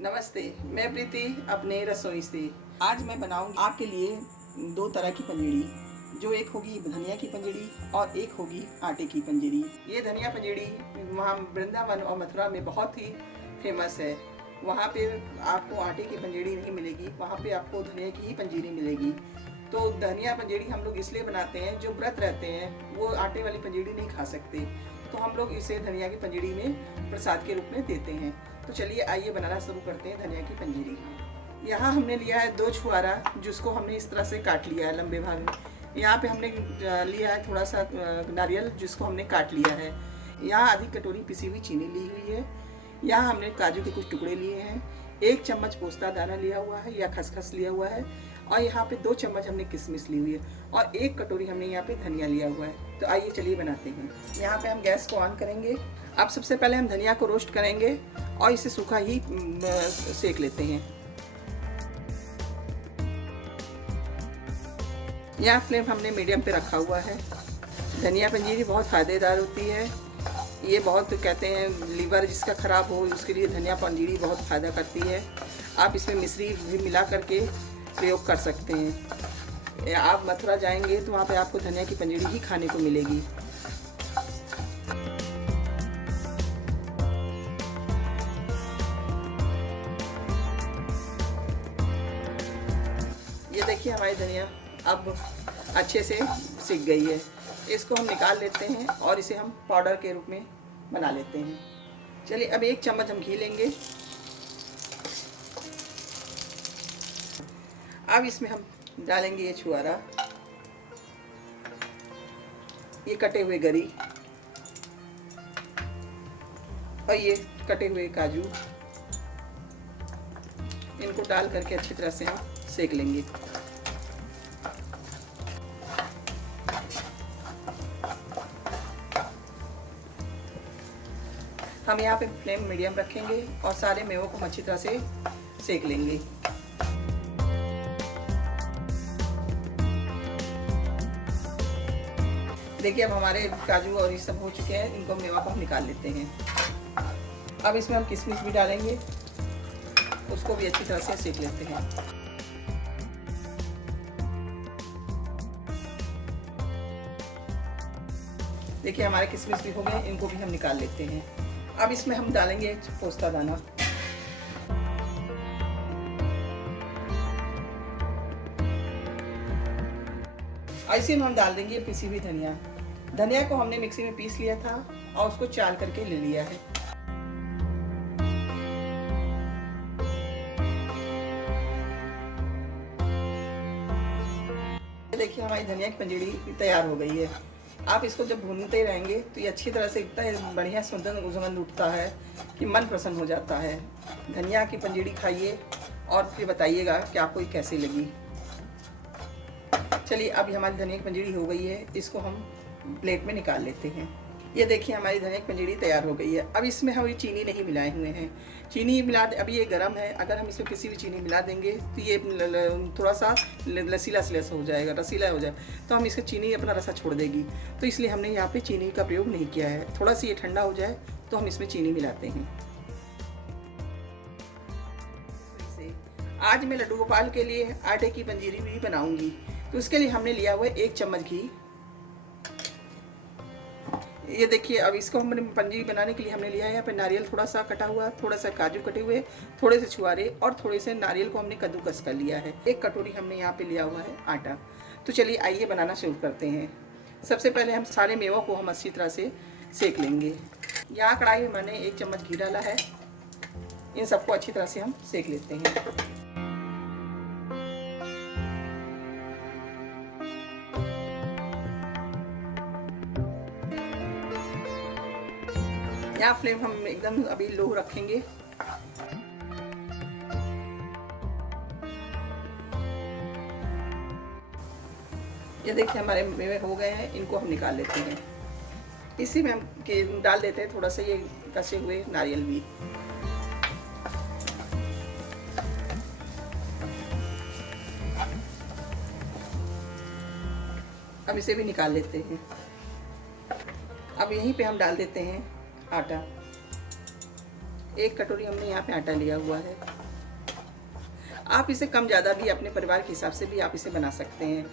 नमस्ते, मैं प्रीति अपने रसोई से। आज मैं बनाऊंगी आपके लिए दो तरह की पंजेड़ी। जो एक होगी धनिया की पंजेड़ी और एक होगी आटे की पंजेड़ी। ये धनिया पंजेड़ी वहाँ वृंदावन और मथुरा में बहुत ही फेमस है। वहाँ पे आपको आटे की पंजेड़ी नहीं मिलेगी, वहाँ पे आपको धनिया की ही पंजेड़ी मिलेगी। तो धनिया पंजेड़ी हम लोग इसलिए बनाते हैं, जो व्रत रहते हैं वो आटे वाली पंजेड़ी नहीं खा सकते, तो हम लोग इसे धनिया की पंजेड़ी में प्रसाद के रूप में देते हैं। तो चलिए आइए बनाना शुरू करते हैं धनिया की पंजेरी। यहाँ हमने लिया है 2 छुआरा, जिसको हमने इस तरह से काट लिया है लंबे भाग में। यहाँ पे हमने लिया है थोड़ा सा नारियल, जिसको हमने काट लिया है। यहाँ आधी कटोरी पिसी हुई चीनी ली हुई है। यहाँ हमने काजू के कुछ टुकड़े लिए हैं। 1 चम्मच पोस्ता दाना लिया हुआ है या खसखस लिया हुआ है। और यहाँ पे 2 चम्मच हमने किशमिश ली हुई है और 1 कटोरी हमने यहाँ पे धनिया लिया हुआ है। तो आइए चलिए बनाते हैं। यहाँ पे हम गैस को ऑन करेंगे। अब सबसे पहले हम धनिया को रोस्ट करेंगे और इसे सूखा ही सेक लेते हैं। यहाँ फ्लेम हमने मीडियम पे रखा हुआ है। धनिया पंजीरी बहुत फ़ायदेदार होती है। ये बहुत कहते हैं लीवर जिसका ख़राब हो उसके लिए धनिया पंजीरी बहुत फ़ायदा करती है। आप इसमें मिश्री भी मिला करके प्रयोग कर सकते हैं। आप मथुरा जाएंगे तो वहाँ पे आपको धनिया की पंजेरी ही खाने को मिलेगी। ये देखिए हमारी धनिया अब अच्छे से सीख गई है। इसको हम निकाल लेते हैं और इसे हम पाउडर के रूप में बना लेते हैं। चलिए अब 1 चम्मच हम घी लेंगे। अब इसमें हम डालेंगे ये छुआरा, ये कटे हुए गरी और ये कटे हुए काजू। इनको डाल करके अच्छी तरह से हम सेक लेंगे। हम यहाँ पे फ्लेम मीडियम रखेंगे और सारे मेवों को अच्छी तरह से सेक लेंगे। देखिए अब हमारे काजू और ये सब हो चुके हैं। इनको मेवा को हम निकाल लेते हैं। अब इसमें हम किशमिश भी डालेंगे, उसको भी अच्छी तरह से सेक लेते हैं। देखिए हमारे किशमिश भी हो गए, इनको भी हम निकाल लेते हैं। अब इसमें हम डालेंगे पोस्ता दाना। ऐसे में हम डाल देंगे पिसी हुई धनिया। धनिया को हमने मिक्सी में पीस लिया था और उसको चाल करके ले लिया है। देखिए हमारी धनिया की पंजेड़ी तैयार हो गई है। आप इसको जब भूनते रहेंगे तो ये अच्छी तरह से इतना बढ़िया सुगंध उठता है कि मन प्रसन्न हो जाता है। धनिया की पंजेड़ी खाइए और फिर बताइएगा कि आपको ये कैसी लगी। चलिए अब हमारी धनिया की पंजेड़ी हो गई है, इसको हम प्लेट में निकाल लेते हैं। ये देखिए हमारी धनिया की पंजेड़ी तैयार हो गई है। अब इसमें हम चीनी नहीं मिलाए हुए हैं। चीनी मिला अभी ये गर्म है, अगर हम इसमें किसी भी चीनी मिला देंगे तो ये थोड़ा सा लसीला हो जाएगा, रसीला हो जाए, तो हम इसका चीनी अपना रसा छोड़ देगी। तो इसलिए हमने यहाँ पे चीनी का प्रयोग नहीं किया है। थोड़ा सा ये ठंडा हो जाए तो हम इसमें चीनी मिलाते हैं। आज मैं लड्डू गोपाल के लिए आटे की पंजीरी भी बनाऊंगी, तो इसके लिए हमने लिया हुआ है 1 चम्मच घी। ये देखिए अब इसको हमने पंजीरी बनाने के लिए हमने लिया है यहाँ पे नारियल थोड़ा सा कटा हुआ, थोड़ा सा काजू कटे हुए, थोड़े से छुआरे और थोड़े से नारियल को हमने कद्दूकस कर लिया है। 1 कटोरी हमने यहाँ पे लिया हुआ है आटा। तो चलिए आइए बनाना शुरू करते हैं। सबसे पहले हम सारे मेवों को हम अच्छी तरह से सेक लेंगे। यहाँ कढ़ाई में मैंने 1 चम्मच घी डाला है। इन सबको अच्छी तरह से हम सेक लेते हैं। यहाँ फ्लेम हम एकदम अभी लो रखेंगे। ये देखिए हमारे मेवे हो गए हैं, इनको हम निकाल लेते हैं। इसी में हम डाल देते हैं थोड़ा सा ये कसे हुए नारियल भी। अब इसे भी निकाल लेते हैं। अब यहीं पे हम डाल देते हैं आटा। 1 कटोरी हमने यहाँ पे आटा लिया हुआ है। आप इसे कम ज़्यादा भी अपने परिवार के हिसाब से भी आप इसे बना सकते हैं।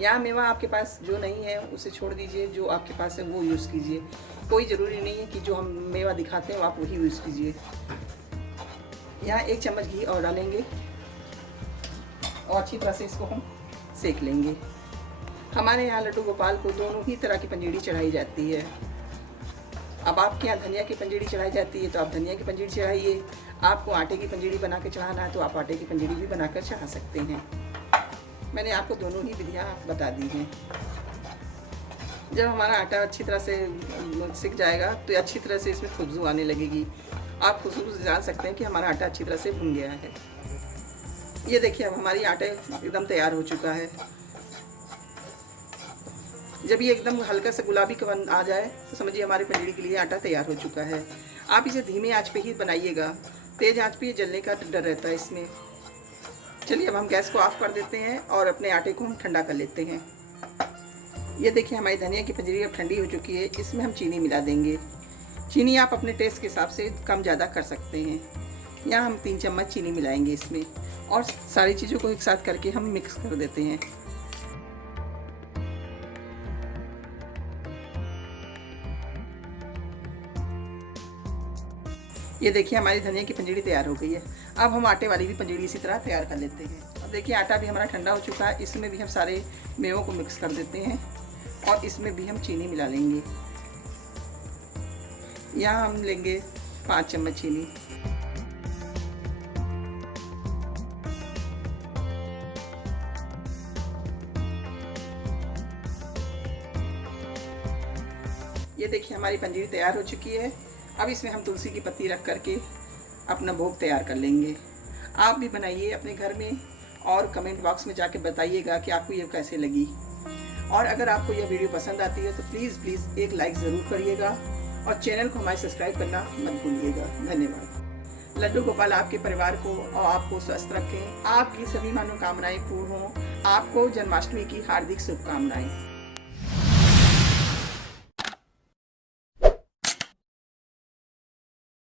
यहाँ मेवा आपके पास जो नहीं है उसे छोड़ दीजिए, जो आपके पास है वो यूज़ कीजिए। कोई ज़रूरी नहीं है कि जो हम मेवा दिखाते हैं आप वही यूज़ कीजिए। यहाँ 1 चम्मच घी और डालेंगे और अच्छी तरह से इसको हम सेक लेंगे। हमारे यहाँ लड्डू गोपाल को दोनों ही तरह की पंजीरी चढ़ाई जाती है। अब आपके यहाँ धनिया की पंजीरी चढ़ाई जाती है तो आप धनिया की पंजीरी चढ़ाइए। आपको आटे की पंजीरी बना के चढ़ाना है तो आप आटे की पंजीरी भी बनाकर चढ़ा सकते हैं। मैंने आपको दोनों ही विधियाँ बता दी हैं। जब हमारा आटा अच्छी तरह से सिक जाएगा तो अच्छी तरह से इसमें खुशबू आने लगेगी। आप खुशबू से जान सकते हैं कि हमारा आटा अच्छी तरह से भुन गया है। ये देखिए अब हमारी आटा एकदम तैयार हो चुका है। जब ये एकदम हल्का सा गुलाबी कलर आ जाए तो समझिए हमारे पंजीरी के लिए आटा तैयार हो चुका है। आप इसे धीमे आंच पे ही बनाइएगा, तेज आंच पे जलने का डर रहता है इसमें। चलिए अब हम गैस को ऑफ कर देते हैं और अपने आटे को हम ठंडा कर लेते हैं। ये देखिए हमारी धनिया की पंजीरी अब ठंडी हो चुकी है। इसमें हम चीनी मिला देंगे। चीनी आप अपने टेस्ट के हिसाब से कम ज़्यादा कर सकते हैं। यहाँ हम 3 चम्मच चीनी मिलाएंगे इसमें और सारी चीज़ों को एक साथ करके हम मिक्स कर देते हैं। ये देखिए हमारी धनिया की पंजीरी तैयार हो गई है। अब हम आटे वाली भी पंजीरी इसी तरह तैयार कर लेते हैं। अब देखिए आटा भी हमारा ठंडा हो चुका है। इसमें भी हम सारे मेवों को मिक्स कर देते हैं और इसमें भी हम चीनी मिला लेंगे। यहाँ हम लेंगे 5 चम्मच चीनी। ये देखिए हमारी पंजीरी तैयार हो चुकी है। अब इसमें हम तुलसी की पत्ती रख करके अपना भोग तैयार कर लेंगे। आप भी बनाइए अपने घर में और कमेंट बॉक्स में जाके बताइएगा कि आपको ये कैसे लगी। और अगर आपको यह वीडियो पसंद आती है तो प्लीज़ एक लाइक ज़रूर करिएगा और चैनल को हमारे सब्सक्राइब करना मत भूलिएगा। धन्यवाद। लड्डू गोपाल आपके परिवार को और आपको स्वस्थ रखें। आपकी सभी मनोकामनाएं पूर्ण हों। आपको जन्माष्टमी की हार्दिक शुभकामनाएं।